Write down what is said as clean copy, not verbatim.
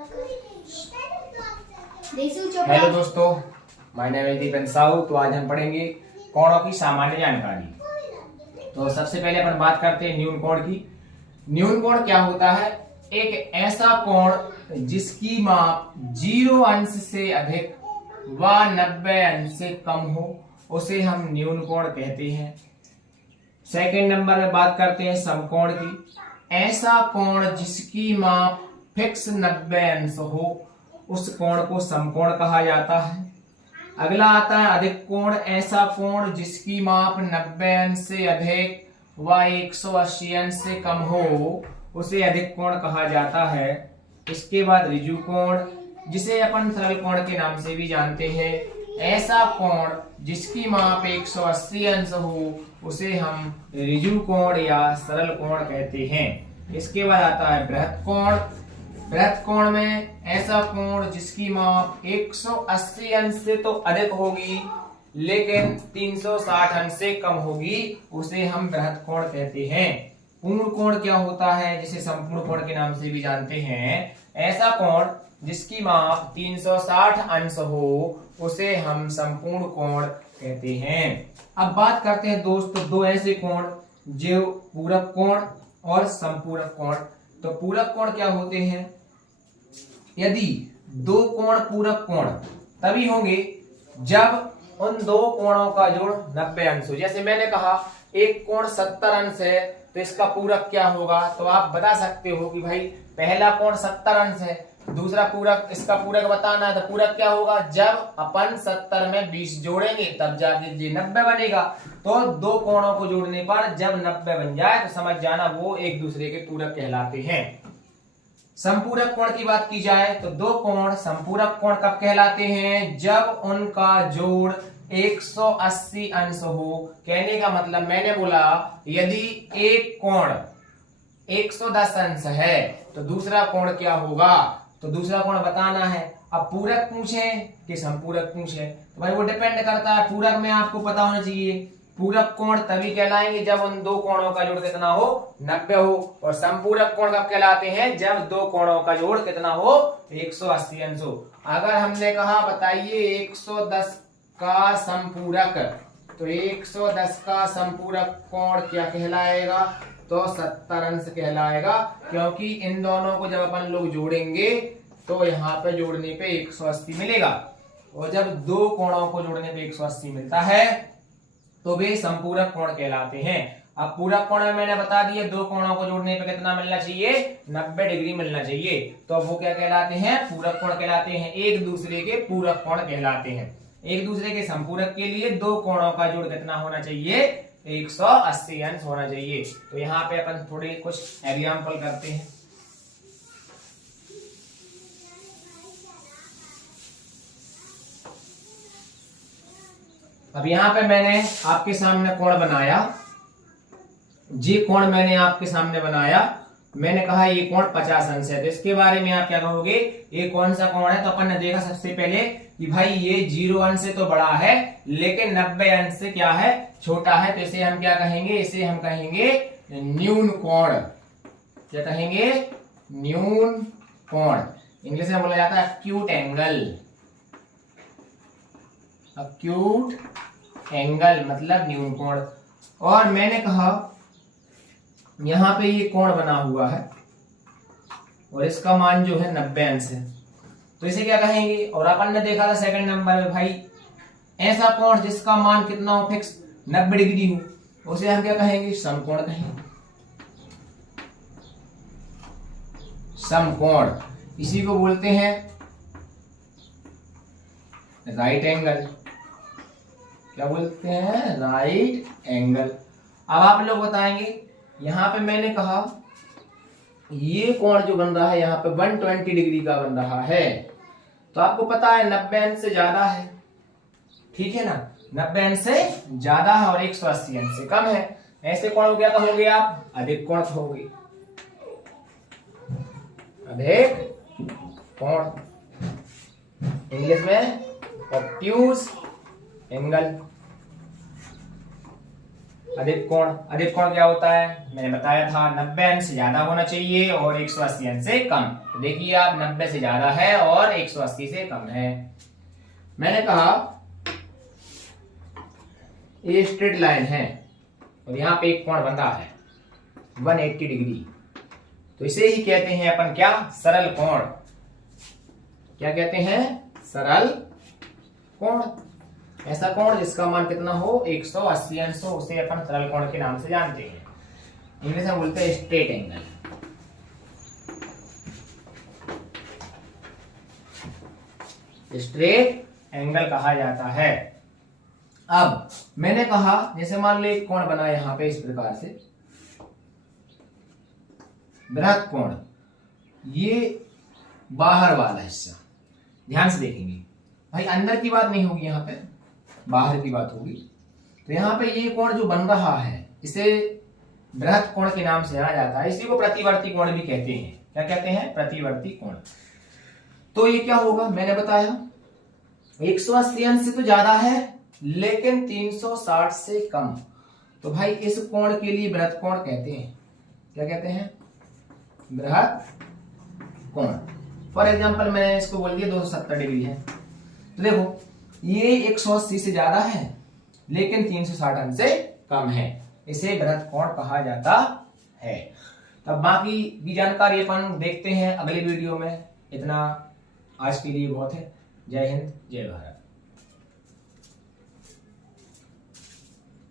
Hello दोस्तों, my name is दीपन Sahu. तो आज हम पढ़ेंगे कोणों की सामान्य जानकारी। तो सबसे पहले अपन बात करते हैं न्यून कोण की। न्यून कोण क्या होता है? एक ऐसा कोण जिसकी माप 0 अंश से अधिक व 90 अंश से कम हो, उसे हम न्यून कोण कहते हैं। सेकंड नंबर में बात करते हैं समकोण की। ऐसा कोण जिसकी माप फिक्स 90 अंश हो, उस कोण को समकोण कहा जाता है। अगला आता है अधिक कोण। ऐसा कोण जिसकी माप 90 अंश से अधिक व 180 अंश से कम हो, उसे अधिक कोण कहा जाता है। इसके बाद ऋजु कोण, जिसे अपन सरल कोण के नाम से भी जानते हैं। ऐसा कोण जिसकी माप 180 अंश हो, उसे हम ऋजु कोण या सरल कोण कहते हैं। इसके बाद आता है बृहत कोण। बृहत कोण में ऐसा कोण जिसकी माप 180 अंश से तो अधिक होगी लेकिन 360 अंश से कम होगी, उसे हम बृहत कोण कहते हैं। पूर्ण कोण क्या होता है, जिसे संपूर्ण कोण के नाम से भी जानते हैं। ऐसा कोण जिसकी माप 360 अंश हो, उसे हम संपूर्ण कोण कहते हैं। अब बात करते हैं दोस्तों दो ऐसे कोण जो पूरक कोण और संपूरक कोण। तो पूरक कोण क्या होते हैं? यदि दो कोण पूरक कोण तभी होंगे जब उन दो कोणों का जोड़ 90 अंश हो। जैसे मैंने कहा एक कोण 70 अंश है, तो इसका पूरक क्या होगा? तो आप बता सकते हो कि भाई पहला कोण 70 अंश है, दूसरा पूरक, इसका पूरक बताना है। तो पूरक क्या होगा? जब अपन 70 में 20 जोड़ेंगे तब जाके ये 90 बनेगा। तो दो कोणों को जोड़ने पर जब 90 बन जाए तो समझ जाना वो एक दूसरे के पूरक कहलाते हैं। संपूरक कोण की बात की जाए तो दो कोण संपूरक कोण कब कहलाते हैं? जब उनका जोड़ 180 अंश हो। कहने का मतलब मैंने बोला यदि एक कोण 110 अंश है तो दूसरा कोण क्या होगा? तो दूसरा कोण बताना है। अब पूरक पूछे कि संपूरक पूछे तो भाई वो डिपेंड करता है। पूरक में आपको पता होना चाहिए पूरक कोण तभी कहलाएंगे जब उन दो कोणों का जोड़ कितना हो? 90 हो। और संपूरक कोण कब कहलाते हैं? जब दो कोणों का जोड़ कितना हो? 180 अंश हो। अगर हमने कहा बताइए 110 का संपूरक, तो 110 का संपूरक कोण क्या कहलाएगा? तो 70 अंश कहलाएगा, क्योंकि इन दोनों को जब अपन लोग जोड़ेंगे तो यहाँ पे जोड़ने पे 180 मिलेगा। और जब दो कोणों को जोड़ने पे 180 मिलता है तो वे संपूरक कोण कहलाते हैं। अब पूरक कोण में मैंने बता दिया दो कोणों को जोड़ने पे कितना मिलना चाहिए? 90 डिग्री मिलना चाहिए। तो अब वो क्या कहलाते हैं? पूरक कोण कहलाते हैं। एक दूसरे के पूरक कोण कहलाते हैं। एक दूसरे के संपूरक के लिए दो कोणों का जोड़ कितना होना चाहिए? 180 अंश होना चाहिए। तो यहाँ पे अपन थोड़े कुछ एग्जाम्पल करते हैं। अब यहाँ पे मैंने आपके सामने कोण बनाया, जी कोण मैंने आपके सामने बनाया। मैंने कहा ये कोण 50 अंश है। तो इसके बारे में आप क्या कहोगे? ये कौन सा कोण है? तो अपन ने देखा सबसे पहले कि भाई ये 0 अंश से तो बड़ा है लेकिन 90 अंश से क्या है? छोटा है। तो इसे हम क्या कहेंगे? इसे हम कहेंगे न्यून कोण। क्या कहेंगे? न्यून कोण। इंग्लिश में बोला जाता है एक्यूट एंगल। एक्यूट एंगल मतलब न्यून कोण। और मैंने कहा यहां पे ये कोण बना हुआ है और इसका मान जो है 90 अंश है, तो इसे क्या कहेंगे? और अपन ने देखा था सेकंड नंबर में भाई ऐसा कोण जिसका मान कितना हो? फिक्स 90 डिग्री हो, उसे हम क्या कहेंगे? समकोण कहेंगे। समकोण इसी को बोलते हैं राइट एंगल। क्या बोलते हैं? Right angle. अब आप लोग बताएंगे यहां पे मैंने कहा ये कोण जो बन रहा है यहाँ पे 120 डिग्री का बन रहा है, तो आपको पता है 90 अंश से ज्यादा है, ठीक है ना? 90 अंश से ज्यादा है और 180 अंश से कम है। ऐसे कोण को क्या कहोगे आप? अधिक कोण कहोगे। अधिक कोण इंग्लिश में ऑब्ट्यूज एंगल। अधिक कोण क्या होता है, मैंने बताया था 90 अंश से ज्यादा होना चाहिए और 180 अंश से कम। तो देखिए आप 90 से ज्यादा है और 180 से कम है। मैंने कहा ये स्ट्रेट लाइन है और यहाँ पे एक कोण बंधा है 180 डिग्री, तो इसे ही कहते हैं अपन क्या, सरल कोण। क्या कहते हैं, सरल कोण। ऐसा कोण जिसका मान कितना हो, 180 अंश हो, उसे अपन सरल कोण के नाम से जानते हैं। इंग्लिश में बोलते हैं स्ट्रेट एंगल। स्ट्रेट एंगल कहा जाता है। अब मैंने कहा जैसे मान लो एक कोण बना यहां पे इस प्रकार से, बृहत कोण, ये बाहर वाला हिस्सा, ध्यान से देखेंगे भाई, अंदर की बात नहीं होगी, यहाँ पे बाहर की बात होगी। तो यहाँ पे ये कोण जो बन रहा है इसे बृहत कोण के नाम से जाना जाता है। इसी को प्रतिवर्ती कोण भी कहते हैं। क्या कहते हैं, प्रतिवर्ती कोण। तो ये क्या होगा, मैंने बताया 180 अंश से तो ज्यादा है लेकिन 360 से कम, तो भाई इस कोण के लिए बृहत कोण कहते हैं। क्या कहते हैं, बृहत कोण। फॉर एग्जांपल मैंने इसको बोल दिया 270 डिग्री है, तो देखो ये 180 से ज्यादा है लेकिन 360 अंश से कम है, इसे बृहत कोण कहा जाता है। तब बाकी की जानकारी अपन देखते हैं अगली वीडियो में। इतना आज के लिए बहुत है। जय हिंद, जय भारत।